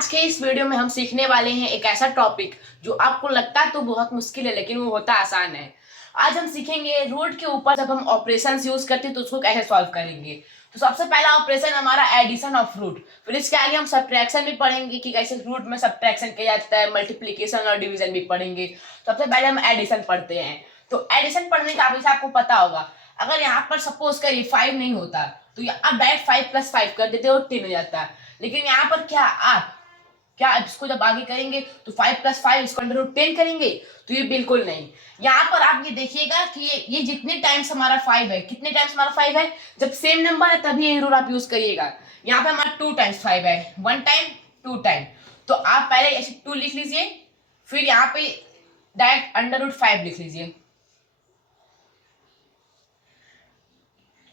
आज के इस वीडियो में हम सीखने वाले हैं एक ऐसा टॉपिक जो आपको लगता तो बहुत मुश्किल है लेकिन वो होता आसान है। आज हम सीखेंगे रूट के ऊपर जब हम ऑपरेशंस यूज करते हैं तो उसको कैसे सॉल्व करेंगे। तो सबसे पहला ऑपरेशन हमारा एडिशन ऑफ रूट, फिर इसके आगे हम सब्ट्रैक्शन भी पढ़ेंगे कि कैसे रूट में सब्ट्रैक्शन किया जाता है, मल्टीप्लिकेशन और डिवीजन भी पढ़ेंगे। सबसे पहले हम एडिशन पढ़ते हैं। तो एडिशन पढ़ने का अभी आपको पता होगा, अगर यहाँ पर सपोज करिए 5 नहीं होता तो आप डायरेक्ट 5 + 5 कर देते और 10 हो जाता है। लेकिन यहाँ पर क्या इसको जब आगे करेंगे तो 5 + 5 इसको √10 करेंगे, तो ये बिल्कुल नहीं। यहाँ पर आप ये देखिएगा कि ये जितने टाइम्स हमारा 5 है, कितने टाइम्स हमारा 5 है, जब सेम नंबर है तभी ये रूल आप यूज करिएगा। यहाँ पे हमारा 2 टाइम्स 5 है, 1 टाइम 2 टाइम, तो आप पहले ऐसे 2 लिख लीजिए, फिर यहाँ पे डायरेक्ट √5 लिख लीजिए।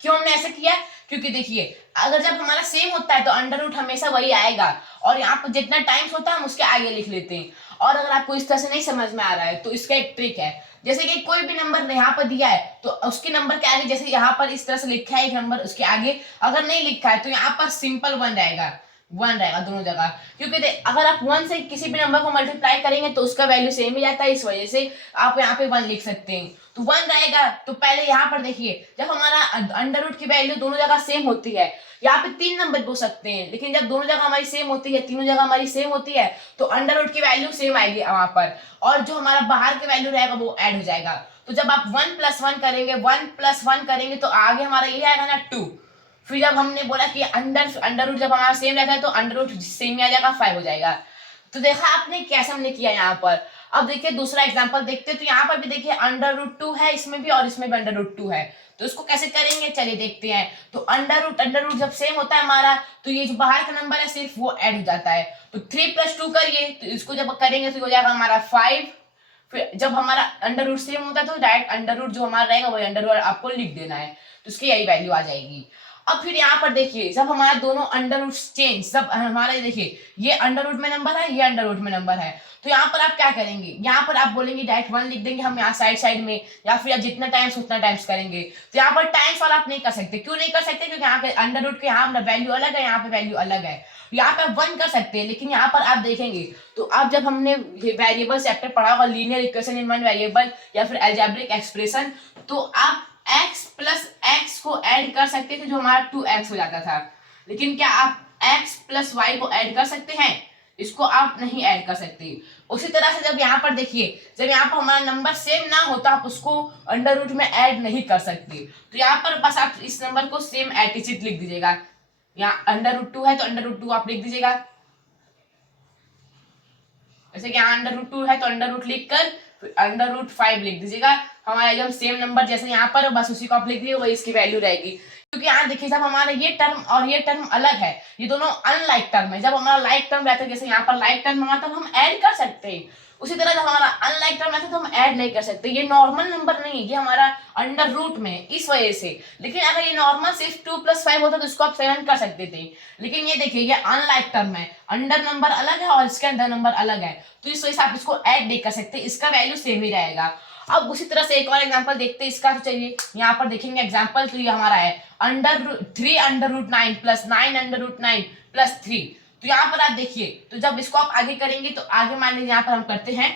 क्यों हमने ऐसा किया? क्योंकि देखिए अगर जब हमारा सेम होता है तो अंडर हमेशा वही आएगा और यहाँ पर जितना टाइम्स होता है हम उसके आगे लिख लेते हैं। और अगर आपको इस तरह से नहीं समझ में आ रहा है तो इसका एक ट्रिक है, जैसे कि कोई भी नंबर यहाँ पर दिया है तो उसके नंबर के आगे, जैसे यहाँ पर इस तरह से लिखा है एक नंबर, उसके आगे अगर नहीं लिखा है तो यहाँ पर सिंपल 1 रहेगा, 1 रहेगा दोनों जगह। क्योंकि अगर आप 1 से किसी भी नंबर को मल्टीप्लाई करेंगे तो उसका वैल्यू सेम ही जाता है, इस वजह से आप यहाँ पे 1 लिख सकते हैं। तो 1 रहेगा, तो पहले यहाँ पर देखिए जब हमारा अंडर रूट की वैल्यू दोनों जगह सेम होती है, यहाँ पे 3 नंबर हो सकते हैं, लेकिन जब दोनों जगह हमारी सेम होती है, तीनों जगह हमारी सेम होती है, तो अंडर रूट की वैल्यू सेम आएगी वहां पर, और जो हमारा बाहर के वैल्यू रहेगा वो ऐड हो जाएगा। तो जब आप 1 + 1 करेंगे, 1 + 1 करेंगे तो आगे हमारा ये आएगा ना 2। फिर जब हमने बोला कि अंडर रूट जब हमारा सेम रहता है तो अंडर रूट सेम आ जाएगा, 5 हो जाएगा। तो देखा आपने कैसे हमने किया यहाँ पर। अब देखिए दूसरा एग्जांपल देखते हैं, तो यहाँ पर भी देखिए √2 है इसमें भी और इसमें भी √2 है, तो इसको कैसे करेंगे चलिए देखते हैं। तो अंडर रूट जब सेम होता है हमारा तो ये जो बाहर का नंबर है सिर्फ वो ऐड हो जाता है। तो 3 + 2 करिए, तो इसको जब करेंगे तो हो जाएगा हमारा 5। फिर जब हमारा अंडर रूट सेम होता है तो डायरेक्ट अंडर रूट जो हमारा रहेगा वही अंडर रूट आपको लिख देना है, तो उसकी यही वैल्यू आ जाएगी। अब फिर यहाँ पर देखिए जब हमारा दोनों अंडर रूट चेंज, सब हमारा देखिए ये अंडर रूट में नंबर है, ये अंडर रूट में नंबर है, तो यहाँ पर आप क्या करेंगे, यहाँ पर आप बोलेंगे डायरेक्ट 1 लिख देंगे हम यहाँ साइड में, या फिर आप जितना टाइम्स उतना टाइम्स करेंगे। तो यहाँ पर टाइम्स वाला आप नहीं कर सकते, क्यों नहीं कर सकते? क्योंकि यहाँ पे अंडर रूट के यहाँ वैल्यू अलग है, यहाँ पे वैल्यू अलग है। यहाँ पे 1 कर सकते हैं, लेकिन यहाँ पर आप देखेंगे तो आप जब हमने वेरिएबल चैप्टर पढ़ा होगा, लीनियर इक्वेशन इन 1 वेरिएबल या फिर अलजेब्रिक एक्सप्रेशन, तो आप x + x को ऐड कर सकते थे जो हमारा 2x हो जाता था। लेकिन क्या आप x + y को ऐड कर सकते हैं? इसको आप नहीं ऐड कर सकते। उसी तरह से जब यहाँ पर देखिए, जब यहाँ पर हमारा नंबर सेम ना हो तो आप उसको अंडर रूट में ऐड नहीं कर सकते। तो यहाँ पर बस आप इस नंबर को सेम एटीसीट लिख दीजिएगा। यहाँ √2 है तो √2 आप लिख दीजिएगा, जैसे कि यहाँ √2 है तो अंडर रूट लिख कर √5 लिख दीजिएगा। हमारा एकदम सेम नंबर जैसे यहाँ पर बस उसी को आप लिख दीजिए, वही इसकी वैल्यू रहेगी। क्योंकि यहाँ देखिए जब हमारा ये टर्म और ये टर्म अलग है, ये दोनों अनलाइक टर्म है। जब हमारा लाइक टर्म रहता है, जैसे यहाँ पर लाइक टर्म हमारा, तब हम ऐड कर सकते हैं। उसी तरह जब हमारा अनलाइक टर्म रहता है तो हम ऐड नहीं कर सकते। ये नॉर्मल नंबर नहीं है, ये हमारा अंडर रूट में है, इस वजह से। लेकिन अगर ये नॉर्मल सिर्फ 2 + 5 होता तो इसको आप 7 कर सकते थे। लेकिन ये देखिए ये अनलाइक टर्म है, अंडर नंबर अलग है और इसके अंदर नंबर अलग है, तो इस वजह से आप इसको ऐड नहीं कर सकते, इसका वैल्यू सेम ही रहेगा। अब उसी तरह से एक और एग्जांपल देखते हैं इसका। तो चलिए यहाँ पर देखेंगे एग्जांपल, तो ये हमारा है 3 √9 + 9 √9 + 3। तो यहाँ पर आप देखिए, तो जब इसको आप आगे करेंगे तो आगे मान लीजिए यहाँ पर हम करते हैं,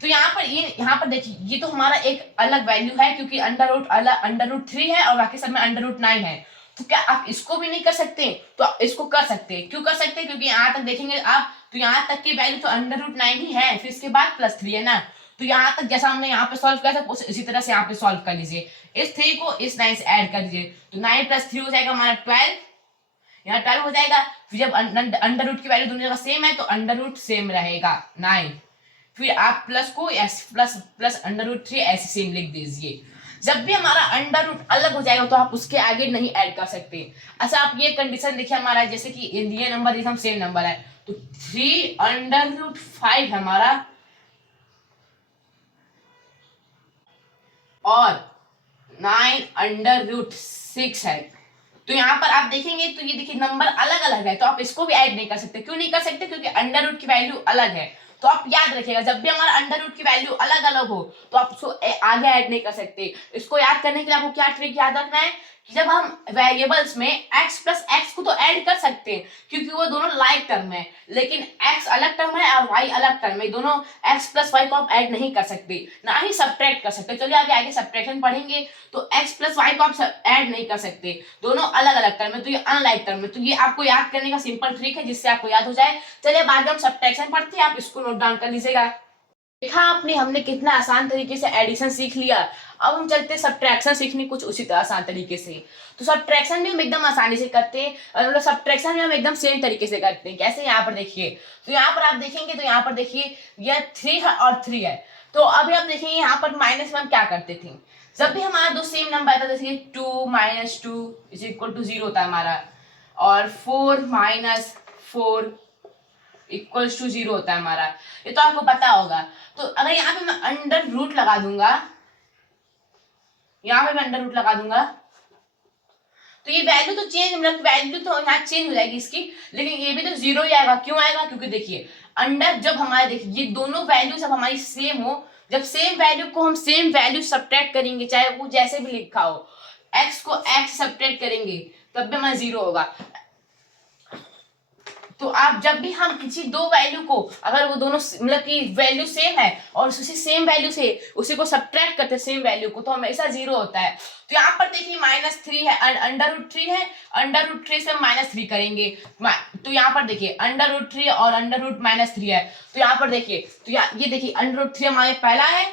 तो यहाँ पर देखिए ये तो हमारा एक अलग वैल्यू है, क्योंकि √3 है और बाकी सब में √9 है। तो क्या आप इसको भी नहीं कर सकते? तो आप इसको कर सकते हैं। क्यों कर सकते हैं? क्योंकि यहाँ तक देखेंगे आप तो यहाँ तक की वैल्यू तो √9 ही है, फिर इसके बाद +3 है ना। तो यहाँ तक जैसा हमने यहाँ पे सॉल्व किया था इसी तरह से यहाँ पे सॉल्व कर लीजिए। इस 3 को इस 9 से ऐड कर दीजिए, तो 9 + 3 हो जाएगा हमारा 12, यहाँ 12 हो जाएगा। फिर जब अंडर रूट की वैल्यू दोनों जगह सेम है तो अंडर रूट सेम रहेगा 9। फिर आप प्लस को प्लस √3 ऐसे सेम लिख दीजिए। जब भी हमारा अंडर रूट अलग हो जाएगा तो आप उसके आगे नहीं ऐड कर सकते। अच्छा आप ये कंडीशन देखिए हमारा, जैसे कि ये नंबर एकदम सेम नंबर है, तो 3 √5 हमारा और 9 √6 है। तो यहाँ पर आप देखेंगे तो ये देखिए नंबर अलग अलग है, तो आप इसको भी ऐड नहीं कर सकते। क्यों नहीं कर सकते? क्योंकि अंडर रूट की वैल्यू अलग है। तो आप याद रखिएगा, जब भी हमारा अंडर रूट की वैल्यू अलग अलग हो तो आप उसको आगे ऐड नहीं कर सकते। इसको याद करने के लिए आपको क्या ट्रिक याद रखना है कि जब हम वेरिएबल्स में x प्लस एक्स को तो ऐड कर सकते हैं क्योंकि वो दोनों लाइक टर्म है, लेकिन x अलग टर्म है और y अलग टर्म है, दोनों x प्लस वाई को आप ऐड नहीं कर सकते, ना ही सब्ट्रैक्ट कर सकते। चलिए आगे आगे सब्ट्रैक्शन पढ़ेंगे तो x प्लस वाई को आप ऐड नहीं कर सकते, दोनों अलग अलग टर्म है, तो ये अनलाइक टर्म है। तो ये आपको याद करने का सिंपल ट्रिक है जिससे आपको याद हो जाए। चलिए अब आगे हम सब्ट्रैक्शन पढ़ते हैं, आप इसको नोट डाउन कर लीजिएगा। देखा आपने, हमने कितना आसान तरीके से एडिशन सीख लिया। अब हम चलते हैं सब्ट्रैक्शन सीखने कुछ उसी तरह आसान तरीके से। तो सब्ट्रैक्शन भी हम एकदम आसानी से करते हैं और मतलब सब्ट्रैक्शन भी हम एकदम सेम तरीके से करते हैं। कैसे, यहाँ पर देखिए, तो यहाँ पर आप देखेंगे तो यहाँ पर देखिए यह 3 है और 3 है। तो अभी आप देखेंगे यहाँ पर माइनस में हम क्या करते थे, जब भी हमारा दो सेम नंबर आता था, जैसे 2 माइनस 2 इज इक्वल टू 0 होता है हमारा, और 4 माइनस 4 इक्वल्स टू 0 होता है हमारा, ये तो आपको पता होगा। तो अगर यहाँ पे मैं अंडर रूट लगा दूंगा, यहाँ पे मैं अंडर रूट लगा दूंगा, तो ये वैल्यू तो चेंज, मतलब वैल्यू तो यहाँ चेंज हो जाएगी इसकी, लेकिन ये भी तो 0 ही आएगा। क्यों आएगा, क्योंकि देखिए अंडर, जब हमारे देखिए ये दोनों वैल्यू जब हमारी सेम हो, जब सेम वैल्यू को हम सेम वैल्यू सब्ट्रैक्ट करेंगे, चाहे वो जैसे भी लिखा हो, x को x सब्ट्रैक्ट करेंगे तब भी हमारा 0 होगा। तो आप जब भी हम किसी दो वैल्यू को, अगर वो दोनों मतलब की वैल्यू सेम है और उसी सेम वैल्यू से उसी को सब्ट्रैक्ट करते हैं सेम वैल्यू को, तो हमेशा 0 होता है। तो यहाँ पर देखिए -3 है, अंडर रूट 3 है, अंडर रूट 3 से हम -3 करेंगे, तो यहाँ पर देखिए अंडर रूट 3 और अंडर रूट -3 है। तो यहाँ पर देखिए, तो ये देखिए अंडर रूट 3 हमारे पहला है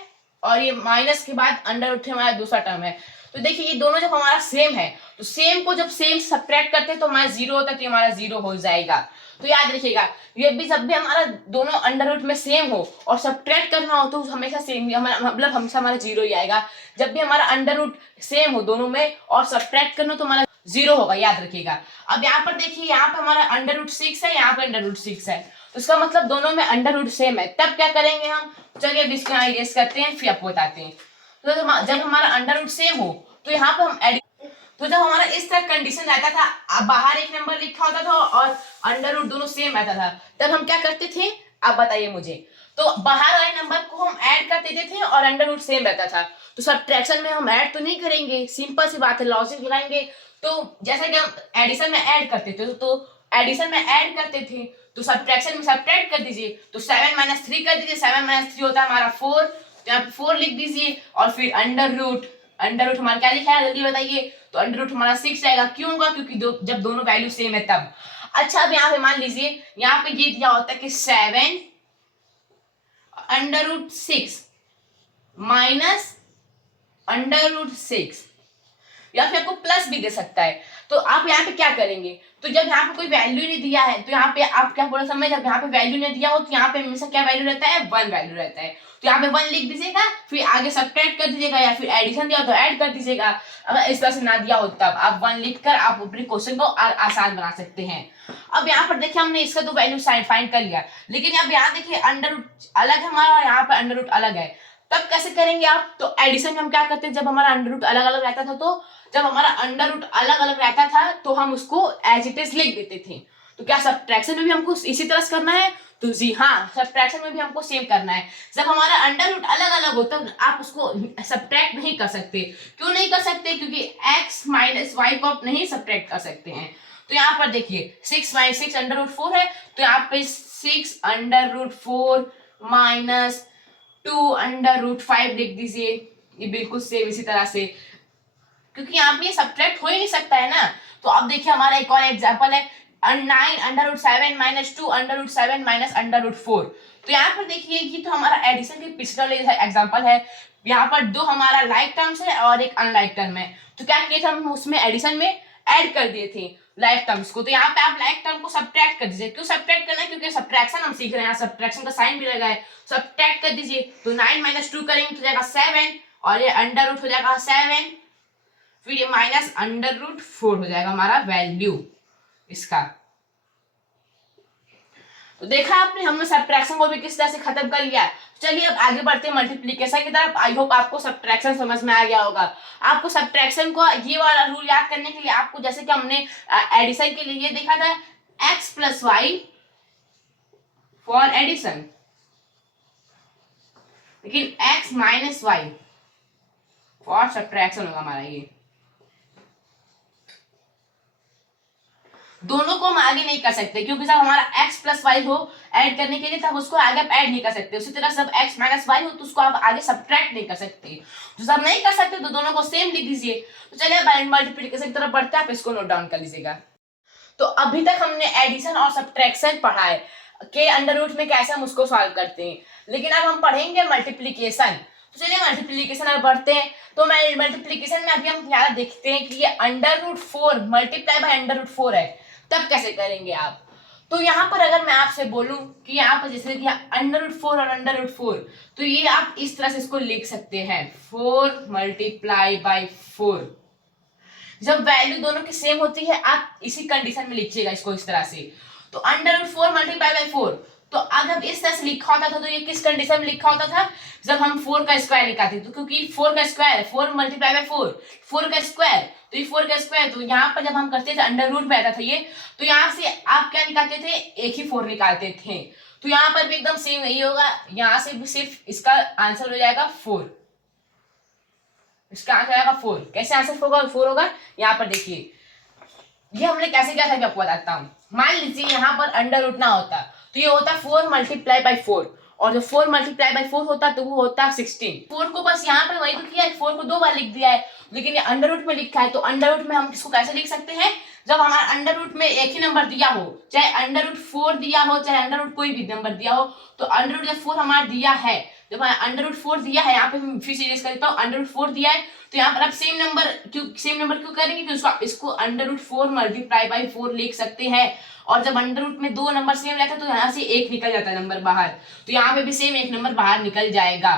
और ये माइनस के बाद अंडर रूट 3 हमारा दूसरा टर्म है। तो देखिए ये दोनों जब हमारा सेम है, तो सेम को जब सेम सब्ट्रैक्ट करते हैं तो हमारा 0 होता है, तो हमारा 0 हो जाएगा। तो याद रखिएगा, ये भी जब भी हमारा दोनों अंडर रूट में सेम हो और सब्ट्रैक्ट करना हो तो हमेशा सेम ही, मतलब हमेशा हमारा 0 ही आएगा। जब भी हमारा अंडर रूट सेम हो दोनों में और सब्ट्रैक्ट करना हो तो हमारा 0 होगा, याद रखिएगा। अब यहाँ पर देखिए, यहाँ पे हमारा अंडर रूट 6 है, यहाँ पे अंडर रूट 6 है, तो इसका मतलब दोनों में अंडर रूट सेम है। तब क्या करेंगे हम, चलिए अब इसको इरेज करते हैं, फिर आपको बताते हैं। तो जब हमारा अंडर रूट सेम हो तो यहाँ पे हम तो जब हमारा इस तरह कंडीशन रहता था, अब बाहर एक नंबर लिखा होता था और अंडर रूट दोनों सेम रहता था, तब हम क्या करते थे, आप बताइए मुझे। तो बाहर वाले नंबर को हम ऐड कर देते थे और अंडर रूट सेम रहता था, तो सब्ट्रैक्शन में हम ऐड तो नहीं करेंगे, सिंपल सी बात है, लॉजिक लगाएंगे। तो जैसा कि हम एडिशन में ऐड करते थे, तो एडिशन में ऐड करते थे, तो सब्ट्रैक्शन में सब्ट्रैक्ट कर दीजिए, तो 7 - 3 कर दीजिए, 7 - 3 होता है हमारा 4, तो यहाँ पे 4 लिख दीजिए, और फिर अंडर रूट हमारा क्या लिखा है जल्दी बताइए, तो अंडर रूट हमारा 6 आएगा। क्यों होगा, क्योंकि जब दोनों वैल्यू सेम है तब। अच्छा, अब यहाँ पे मान लीजिए, यहाँ पे ये दिया होता है कि 7 under root 6 minus under root 6, या फिर आपको प्लस भी दे सकता है। तो आप यहाँ पे क्या करेंगे, तो जब यहाँ पे कोई वैल्यू नहीं दिया है तो यहाँ पे आप क्या बोला समझ, जब यहाँ पे वैल्यू नहीं दिया हो तो यहाँ पे हमेशा क्या वैल्यू रहता है, 1 वैल्यू रहता है। तो यहाँ पे 1 लिख दीजिएगा, फिर आगे सब्ट्रैक्ट कर दीजिएगा, या फिर एडिशन दिया हो तो ऐड कर दीजिएगा। अगर इस तरह से ना दिया हो तब आप 1 लिख कर आप अपने क्वेश्चन को आसान बना सकते हैं। अब यहाँ पर देखिए हमने इसका तो वैल्यू फाइंड कर लिया, लेकिन अब यहाँ देखिए अंडर रूट अलग है हमारा और यहाँ पे अंडर रूट अलग है, तब कैसे करेंगे आप। तो एडिशन में हम क्या करते हैं, जब हमारा अंडर रूट अलग अलग रहता था, तो जब हमारा अंडर रूट अलग अलग रहता था तो हम उसको एज इट इज लिख देते थे। तो क्या सब्ट्रैक्शन में भी हमको इसी तरह से करना है, तो जी हाँ, सब्ट्रैक्शन में भी हमको सेम करना है। जब हमारा अंडर रूट अलग अलग हो तब आप उसको सब्ट्रैक्ट नहीं कर सकते। क्यों नहीं कर सकते, क्योंकि x माइनस वाई को आप नहीं सब्ट्रैक्ट कर सकते हैं। तो यहाँ पर देखिए 6 - 6 अंडर रूट 4 है, तो यहाँ पे 6 under root 4 minus 2 under root 5 लिख दीजिए। ये बिल्कुल सेम इसी तरह से, क्योंकि यहाँ पे सब्ट्रैक्ट हो ही नहीं सकता है ना। तो अब देखिए हमारा एक और एग्जांपल है, 9 under root 7 minus 2 under root 7 minus under root 4। तो यहाँ पर देखिए कि तो हमारा एडिशन के पिछले वाले एग्जांपल है, यहाँ पर दो हमारा लाइक टर्म्स है और एक अनलाइक टर्म है। तो क्या किए थे हम, उसमें एडिशन में ऐड कर दिए थे लाइक टर्म्स को। तो यहाँ पे आप लाइक टर्म को सब्ट्रैक्ट कर दीजिए। क्यों सब्ट्रैक्ट करना है, क्योंकि सब्ट्रैक्शन हम सीख रहे हैं, सब्ट्रैक्शन का साइन भी लगा है, सब्ट्रैक्ट कर दीजिए। तो 9 - 2 करेंगे तो जाएगा 7 और ये अंडर रूट हो जाएगा 7, फिर ये माइनस अंडर रूट 4 हो जाएगा हमारा वैल्यू इसका। तो देखा आपने, हमने सब्ट्रैक्शन को भी किस तरह से खत्म कर लिया। चलिए अब आगे बढ़ते हैं मल्टीप्लिकेशन की तरफ। आई होप आपको सब्ट्रैक्शन समझ में आ गया होगा। आपको सब्ट्रैक्शन को ये वाला रूल याद करने के लिए आपको, जैसे कि हमने एडिशन के लिए ये देखा था, x plus y for addition, लेकिन x minus y for subtraction होगा हमारा ये। दोनों को हम आगे नहीं कर सकते, क्योंकि जब हमारा x प्लस वाई हो ऐड करने के लिए, तब उसको आगे आप ऐड नहीं कर सकते। उसी तरह जब x माइनस वाई हो तो उसको आप आगे सब्ट्रैक्ट नहीं कर सकते। तो जब नहीं कर सकते तो दोनों को सेम लिख दीजिए। तो चलिए मल्टीप्लिकेशन की तरफ बढ़ते हैं, आप इसको नोट डाउन कर लीजिएगा। तो अभी तक हमने एडिशन और सब्ट्रैक्शन पढ़ा है के अंडर रूट में कैसे हम उसको सॉल्व करते हैं, लेकिन अब हम पढ़ेंगे मल्टीप्लिकेशन। तो चलिए मल्टीप्लिकेशन अब बढ़ते हैं। तो मल्टीप्लिकेशन में अभी हम क्या देखते हैं कि ये under root 4 multiply by under root 4 है, तब कैसे करेंगे आप। तो यहाँ पर अगर मैं आपसे बोलूं कि यहाँ पर जैसे कि अंडर रूट 4 और अंडर रूट 4, तो ये आप इस तरह से इसको लिख सकते हैं 4 मल्टीप्लाई बाई 4। जब वैल्यू दोनों की सेम होती है आप इसी कंडीशन में लिखिएगा इसको इस तरह से। तो अंडर रूट 4 मल्टीप्लाई बाई 4, तो अगर इस तरह से लिखा होता था तो ये किस कंडीशन में लिखा होता था, जब हम 4 का स्क्वायर निकालते, तो क्योंकि 4 का स्क्वायर 4 मल्टीप्लाई बाई 4 का स्क्वायर, तो ये 4 का स्क्वायर, तो यहाँ पर जब हम करते थे अंडर रूट में आता था ये, तो यहाँ से आप क्या निकालते थे, एक ही 4 निकालते थे। तो यहाँ पर भी एकदम सेम यही होगा, यहाँ से भी सिर्फ इसका आंसर हो जाएगा 4, इसका आंसर आएगा 4। कैसे आंसर होगा 4 होगा, यहाँ पर देखिए ये हमने कैसे किया था मैं आपको बताता हूँ। मान लीजिए यहाँ पर अंडर रूट ना होता तो ये होता 4 मल्टीप्लाई बाई 4, और जो 4 मल्टीप्लाई बाई 4 होता तो वो होता 16। 4 को बस यहाँ पर वही तो किया है, 4 को 2 बार लिख दिया है, लेकिन ये अंडर रूट में लिखा है। तो अंडर रूट में हम इसको कैसे लिख सकते हैं, जब हमारा अंडर रूट में एक ही नंबर दिया हो, चाहे अंडर रूट 4 दिया हो चाहे अंडर रूट कोई भी नंबर दिया हो, तो अंडर रूट जब 4 हमारा दिया है, जब अंडर रूट 4 दिया है, यहाँ पे फिर से कर देता हूँ, अंडर रूट 4 दिया है, तो यहाँ पर आप सेम नंबर क्यों करेंगे कि इसको अंडर रूट 4 मल्टीप्लाई बाई 4 लिख सकते हैं। और जब अंडर रूट में 2 नंबर सेम रहता है तो यहाँ से एक निकल जाता है नंबर बाहर, तो यहाँ पे भी सेम एक नंबर बाहर निकल जाएगा।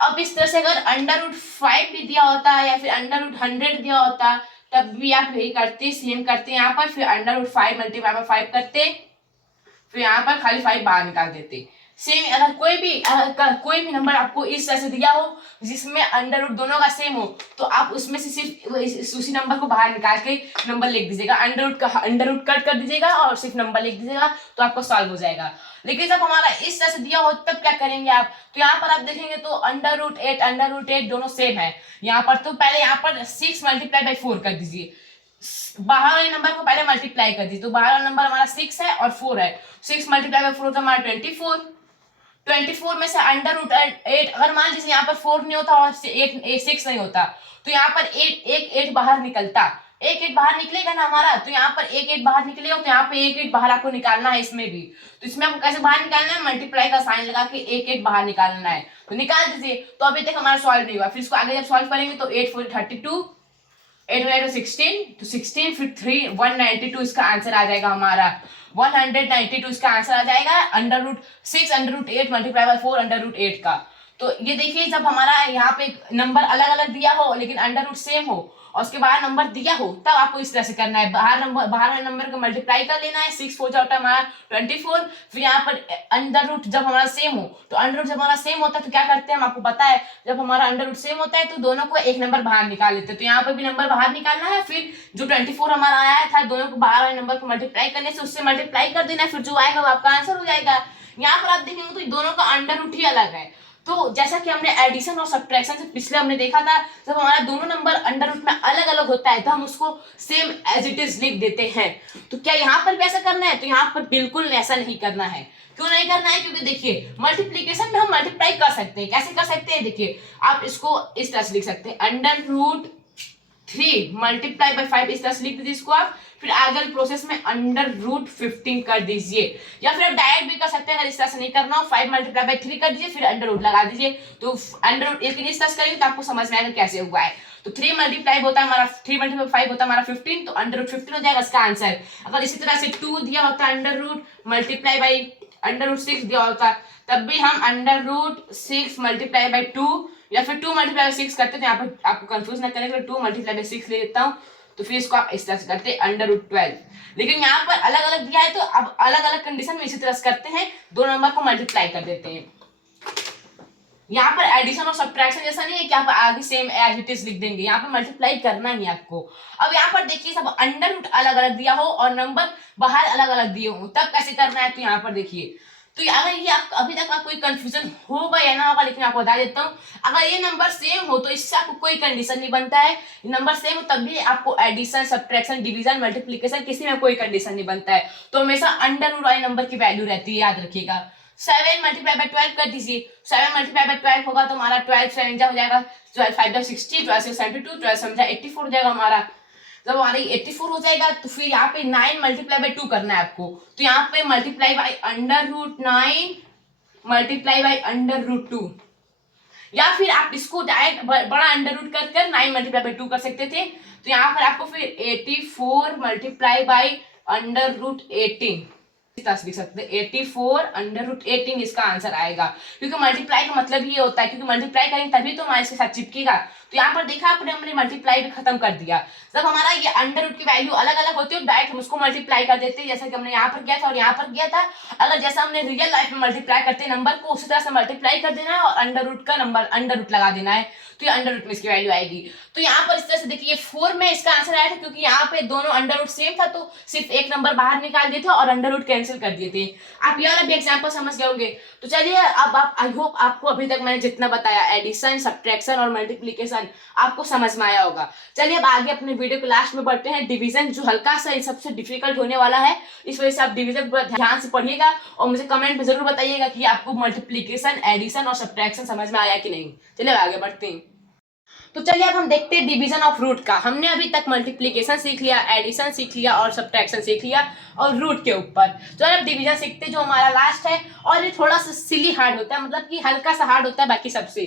अब इस तरह से अगर अंडर रूट 5 भी दिया होता है या फिर अंडर रूट 100 दिया होता, तब भी आप यही करते, सेम करते यहाँ पर, फिर अंडर रूट 5 मल्टीप्लाई बाई 5 करते, फिर यहाँ पर खाली 5 बाहर निकाल देते। सेम अगर कोई भी नंबर आपको इस तरह से दिया हो जिसमें अंडर रूट दोनों का सेम हो, तो आप उसमें से सिर्फ उसी नंबर को बाहर निकाल के नंबर लिख दीजिएगा, अंडर रूट कट कर दीजिएगा और सिर्फ नंबर लिख दीजिएगा, तो आपको सॉल्व हो जाएगा। लेकिन जब हमारा इस तरह से दिया हो तब क्या करेंगे आप, तो यहाँ पर आप देखेंगे तो अंडर रूट 8 दोनों सेम है यहाँ पर। तो पहले यहाँ पर 6 मल्टीप्लाई बाई 4 कर दीजिए, बाहर वाले नंबर को पहले मल्टीप्लाई कर दीजिए, तो बाहर वाला नंबर हमारा 6 है और 4 है, 6 मल्टीप्लाई बाई 4 हमारा 24 में से अंडर रूट 8, अगर मान लीजिए यहाँ पर 4 नहीं होता और 6 नहीं होता, तो यहाँ पर 8 बाहर निकलता, 8 बाहर निकलेगा ना हमारा, तो यहाँ पर 8 बाहर निकलेगा, तो यहाँ पे 8 बाहर आपको निकालना है इसमें भी। तो इसमें आपको कैसे बाहर निकालना है, मल्टीप्लाई का साइन लगा के 8 बाहर निकालना है, तो निकाल दीजिए। तो अभी तक हमारा सॉल्व नहीं हुआ, फिर इसको आगे जब सॉल्व करेंगे तो 8 4 32, 8 16, तो 16 फिर 3 192 इसका आंसर आ जाएगा हमारा, 192 इसका आंसर आ जाएगा under root 6 under root 8 multiply by 4 under root 8 का। तो ये देखिए जब हमारा यहाँ पे नंबर अलग अलग दिया हो लेकिन अंडर रूट सेम हो और उसके बाहर नंबर दिया हो, तब आपको इस तरह से करना है, बाहर वाले नंबर को मल्टीप्लाई कर लेना है, 6 4 होता है हमारा 24, फिर यहाँ पर अंडर रूट जब हमारा सेम हो, तो अंडर रूट जब हमारा सेम होता है तो क्या करते हैं हम आपको पता है, जब हमारा अंडर रूट सेम होता है तो दोनों को एक नंबर बाहर निकाल लेते हैं। तो यहाँ पर भी नंबर बाहर निकालना है, फिर जो 24 हमारा आया था दोनों को बाहर वाले नंबर को मल्टीप्लाई करने से उससे मल्टीप्लाई कर देना है, फिर जो आएगा वो आपका आंसर हो जाएगा। यहाँ पर आप देखेंगे तो दोनों का अंडर रूट ही अलग है। तो जैसा कि हमने एडिशन और सब्ट्रैक्शन से पिछले हमने देखा था, जब हमारा दोनों नंबर अंडर रूट में अलग अलग होता है तो हम उसको सेम एज इट इज लिख देते हैं। तो क्या यहाँ पर भी ऐसा करना है, तो यहाँ पर बिल्कुल ऐसा नहीं करना है। क्यों नहीं करना है, क्योंकि देखिए मल्टीप्लीकेशन में हम मल्टीप्लाई कर सकते हैं, कैसे कर सकते हैं, देखिए आप इसको इस तरह से लिख सकते हैं, अंडर रूट 3 मल्टीप्लाई बाई 5 इस तरह से लिख दीजिए इसको आप, फिर आगे प्रोसेस में अंडर रूट 15 कर दीजिए, या फिर आप डायरेक्ट भी कर सकते हैं, अगर इस तरह से नहीं करना हो 5 मल्टीप्लाई बाई 3 कर दीजिए फिर अंडर रूट लगा दीजिए, तो अंडर रूट लेकिन इस तरह से करेंगे तो आपको समझ में आएगा कैसे हुआ है। तो 3 मल्टीप्लाई होता है हमारा 3 मल्टीप्लाई 5 होता है हमारा 15, तो अंडर रूट 15 हो जाएगा इसका आंसर। अगर इसी तरह से 2 दिया होता है under root multiply by under root 6 दिया होता, तब भी हम अंडर रूट 6 मल्टीप्लाई बाई 2 या फिर 2 मल्टीप्लाई बाई 6 करते थे। यहाँ पर आपको कंफ्यूज ना करें, 2 मल्टीप्लाई बाई 6 ले लेता हूँ, तो फिर इसको आप इस तरह से करते हैं अंडर रूट 12। लेकिन यहाँ पर अलग अलग दिया है तो अब अलग अलग कंडीशन में इसी तरह से करते हैं, दो नंबर को मल्टीप्लाई कर देते हैं। यहाँ पर एडिशन और सब्ट्रैक्शन जैसा नहीं है कि आप आगे सेम एज इट इज लिख देंगे, यहाँ पर मल्टीप्लाई करना ही आपको। अब यहाँ पर देखिए सब अंडर रूट अलग अलग दिया हो और नंबर बाहर अलग अलग दिए हो, तब कैसे करना है, तो यहाँ पर देखिए तो अगर ये आप अभी तक आपको कोई कंफ्यूजन होगा या ना होगा, लेकिन आपको बता देता हूँ, अगर ये नंबर सेम हो तो इससे आपको कोई कंडीशन नहीं बनता है। नंबर सेम हो तभी आपको एडिशन, सब्ट्रैक्शन, डिवीजन, मल्टीप्लीकेशन किसी में कोई कंडीशन नहीं बनता है। तो हमेशा अंडर रूट वाले नंबर की वैल्यू रहती है, याद रखिएगा। 7 मल्टीप्लाई बाय 12 कर दीजिए। 7 मल्टीप्लाई बाय 12 होगा तो हमारा 12 7 हो जाएगा, 12 5 60, 12 6 72, 12 7 84 हो जाएगा हमारा। जब हमारा 84 हो जाएगा तो फिर यहाँ पे 9 मल्टीप्लाई बाय 2 करना है आपको। तो यहाँ पे multiply by under root 9 multiply by under root 2, या फिर आप इसको डायरेक्ट बड़ा अंडर रूट कर कर 9 मल्टीप्लाई बाय 2 कर सकते थे। तो यहाँ पर आपको फिर 84 मल्टीप्लाई बाय अंडर रूट 18 लिख सकते हैं। 84 अंडर रूट 18 इसका आंसर आएगा, क्योंकि मल्टीप्लाई का मतलब ये होता है, क्योंकि मल्टीप्लाई करेंगे तभी तो हमारे इसके साथ चिपकेगा। तो यहाँ पर देखा आपने, हमने मल्टीप्लाई भी खत्म कर दिया। जब हमारा ये अंडर रूट की वैल्यू अलग अलग होती है डायरेक्ट हम उसको मल्टीप्लाई कर देते हैं, जैसा कि हमने यहाँ पर किया था और यहाँ पर किया था। अगर जैसा हमने रियल लाइफ में मल्टीप्लाई करते हैं नंबर को, उसी तरह से मल्टीप्लाई कर देना है और अंडर रूट का नंबर अंडर रूट लगा देना है, तो ये अंडर रूट में इसकी वैल्यू आएगी। तो यहाँ पर इस तरह से देखिए 4 में इसका आंसर आया था, क्योंकि यहाँ पे दोनों अंडर रूट सेम था तो सिर्फ एक नंबर बाहर निकाल दिए थे और अंडर रूट कैंसिल कर दिए थे। आप ये वाला भी एग्जाम्पल समझ गए होंगे। तो चलिए अब आप, आई होप आपको अभी तक मैंने जितना बताया एडिशन, सब्ट्रैक्शन और मल्टीप्लीकेशन आपको समझ में आया होगा। चलिए अब आगे अपने वीडियो के लास्ट में बढ़ते हैं। डिवीजन जो हल्का सा इन सबसे डिफिकल्ट होने वाला है, इस वजह से आप डिवीजन को ध्यान से पढ़िएगा और मुझे कमेंट में जरूर बताइएगा कि आपको मल्टीप्लीकेशन, एडिशन और सब्ट्रैक्शन समझ में आया कि नहीं। चलिए आगे बढ़ते हैं। तो चलिए अब हम देखते हैं डिवीजन ऑफ रूट का। हमने अभी तक मल्टीप्लिकेशन सीख लिया, एडिशन सीख लिया और सब्ट्रैक्शन सीख लिया और रूट के ऊपर। तो अब डिवीजन सीखते हैं जो हमारा लास्ट है, और ये थोड़ा सा सिली हार्ड होता है, मतलब कि हल्का सा हार्ड होता है बाकी सबसे।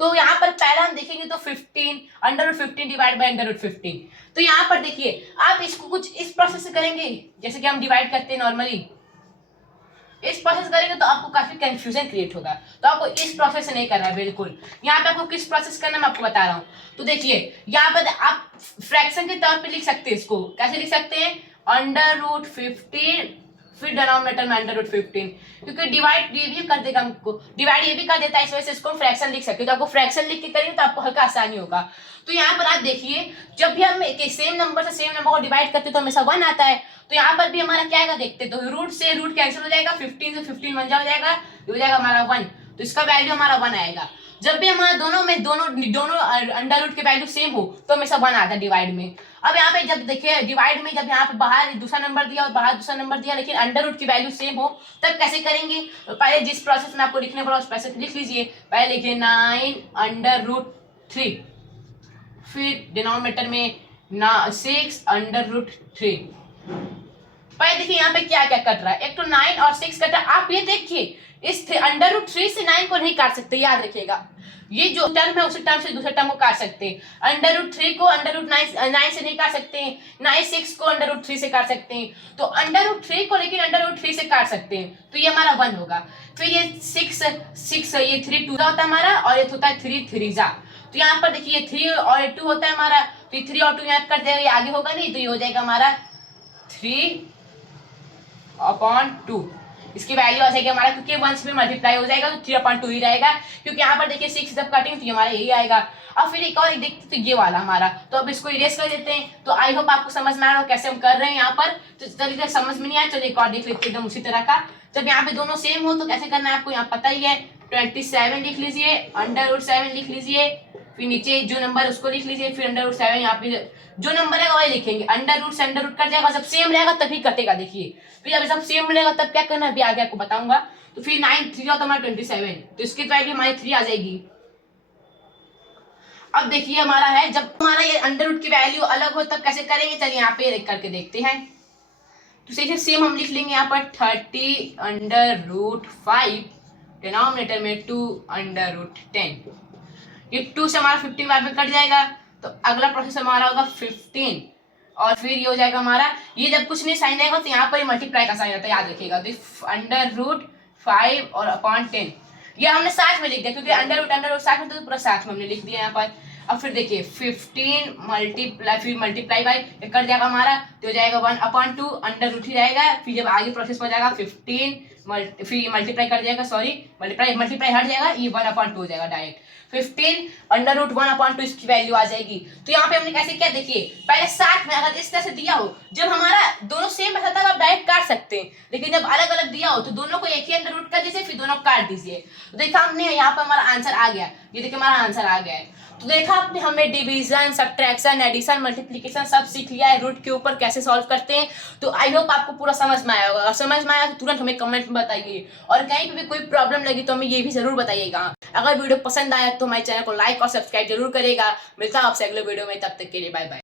तो यहाँ पर पहला हम देखेंगे तो 15 under root 15 divide by under root 15। तो यहाँ पर देखिए आप इसको कुछ इस प्रोसेस से करेंगे, जैसे कि हम डिवाइड करते हैं नॉर्मली। इस प्रोसेस करेंगे तो आपको काफी कंफ्यूजन क्रिएट होगा, तो आपको इस प्रोसेस से नहीं करना है बिल्कुल। यहाँ पे आपको किस प्रोसेस करना है मैं आपको बता रहा हूँ। तो देखिए यहाँ पर आप फ्रैक्शन के तौर पे लिख सकते हैं, इसको कैसे लिख सकते हैं, अंडर रूट 15 फिर डिनोमिनेटर में अंडर रूट 15, क्योंकि डिवाइड ये भी कर देगा हमको, डिवाइड ये भी कर देता है, इस वजह से इसको फ्रैक्शन लिख सकते हैं। तो आपको फ्रैक्शन लिख के करेंगे तो आपको हल्का आसानी होगा। तो यहाँ पर आप देखिए जब भी हम सेम नंबर से सेम नंबर को डिवाइड करते हैं तो हमेशा 1 आता है। तो यहाँ पर भी हमारा क्या आएगा देखते, तो रूट से रूट कैंसिल हो जाएगा, 15 से 15 1 हो जाएगा, ये हो जाएगा हमारा 1। तो इसका वैल्यू हमारा 1 आएगा। जब भी हमारा दोनों अंडर रूट के वैल्यू सेम हो तो हमेशा 1 आता है डिवाइड में। अब यहाँ पे जब देखिए डिवाइड में जब यहाँ पे बाहर दूसरा नंबर दिया और बाहर दूसरा नंबर दिया, लेकिन अंडर रूट की वैल्यू सेम हो, तब कैसे करेंगे। तो पहले जिस प्रोसेस में आपको लिखने पड़ा उस प्रोसेस लिख लीजिए। पहले लिखिए 9 अंडर रूट 3, फिर डिनोमिनेटर में 6 अंडर रूट 3। पहले देखिए यहाँ पे क्या क्या कट रहा है, एक तो 9 और 6 कट रहा है। आप ये देखिए इस अंडर रूट 3 से 9 को नहीं काट सकते, याद रखिएगा। ये जो टर्म है उसी टर्म से दूसरे टर्म को काट सकते हैं। अंडर रूट 3 को अंडर रूट 9 से नहीं काट सकते हैं, 9 6 को अंडर रूट 3 से काट सकते हैं। तो अंडर रूट 3 को लेकिन अंडर रूट 3 से काट सकते हैं, तो ये हमारा 1 होगा। फिर ये 6 ये 3 2 होता है हमारा, और ये होता है 3 3 जा। तो यहाँ पर देखिए 3 और 2 होता है हमारा, तो 3 और 2 यहाँ कर देगा, ये आगे होगा नहीं, तो ये हो जाएगा हमारा 3/2। इसकी वैल्यू आ जाएगी हमारा, क्योंकि 1 से मल्टीप्लाई हो जाएगा तो 3/2 ही रहेगा, क्योंकि यहाँ पर देखिए 6 जब काटेंगे तो हमारा यही आएगा। अब फिर एक और एक देखते तो ये वाला हमारा, तो अब इसको इरेज कर देते हैं। तो आई होप आपको समझ में आ रहा हो कैसे हम कर रहे हैं यहाँ पर। तो चलिए समझ में नहीं आया, चलिए एक और देख लेते एकदम उसी तरह का। जब यहाँ पे दोनों सेम हो तो कैसे करना है आपको यहाँ पता ही है। 27 लिख लीजिए, अंडर रूट 7 लिख लीजिए, फिर नीचे जो नंबर उसको लिख लीजिए, फिर अंडर रूट 7 यहाँ पे जो नंबर है वही लिखेंगे। अंडर रूट से अंडर रूट कट जाएगा, जब सेम रहेगा तभी कटेगा। देखिए फिर जब सेम मिलेगा तब क्या करना है अभी आगे आपको बताऊंगा। तो फिर 9 3 होता हमारा 27, तो इसकी वैल्यू हमारी 3 आ जाएगी। अब देखिए हमारा है जब हमारा ये अंडर रूट की वैल्यू अलग हो तब कैसे करेंगे, चलिए यहाँ पे करके देखते हैं। तो सेम हम लिख लेंगे यहाँ पर 30 अंडर रूट 5, डिनोमिनेटर में 2 अंडर रूट 10। ये 2 से हमारा 15 बार में कट जाएगा, तो अगला प्रोसेस हमारा होगा 15, और फिर ये हो जाएगा हमारा, ये जब कुछ नहीं साइन आएगा तो यहाँ पर मल्टीप्लाई का साइन आता है, याद रखिएगा। तो अंडर रूट 5 और अपॉन 10, ये हमने साथ में लिख दिया, क्योंकि अंडर रूट साथ में तो पूरा साथ में हमने लिख दिया यहाँ पर। अब फिर देखिए 15 मल्टीप्लाई फिर मल्टीप्लाई बाई कर जाएगा हमारा, तो हो जाएगा 1/2 अंडर रूट ही रहेगा। फिर जब आगे प्रोसेस हो जाएगा 15 फिर मल्टीप्लाई कर दिएगा, सॉरी मल्टीप्लाई हट जाएगा, ये 1/2 हो जाएगा डायरेक्ट। 15 अंडर रूट 1/2 इसकी वैल्यू आ जाएगी। तो यहाँ पे हमने कैसे किया देखिए, पहले 60 में अगर इस तरह से दिया हो, जब हमारा दोनों सेम बैठा था आप डायरेक्ट काट सकते हैं, लेकिन जब अलग अलग दिया हो तो दोनों को एक ही अंडर रूट कर दीजिए, फिर दोनों काट दीजिए। तो देखा हमने यहाँ पर हमारा आंसर आ गया, ये देखिए हमारा आंसर आ गया है। तो देखा आपने, हमने डिवीजन, सब्ट्रैक्शन, एडिशन, मल्टीप्लिकेशन सब सीख लिया है, रूट के ऊपर कैसे सॉल्व करते हैं। तो आई होप आपको पूरा समझ में आया होगा। अगर समझ में आया तो तुरंत हमें कमेंट में बताइए, और कहीं पे भी कोई प्रॉब्लम लगी तो हमें ये भी जरूर बताइएगा। अगर वीडियो पसंद आया तो हमारे चैनल को लाइक और सब्सक्राइब जरूर करेगा। मिलता है आपसे अगले वीडियो में, तब तक के लिए बाय बाय।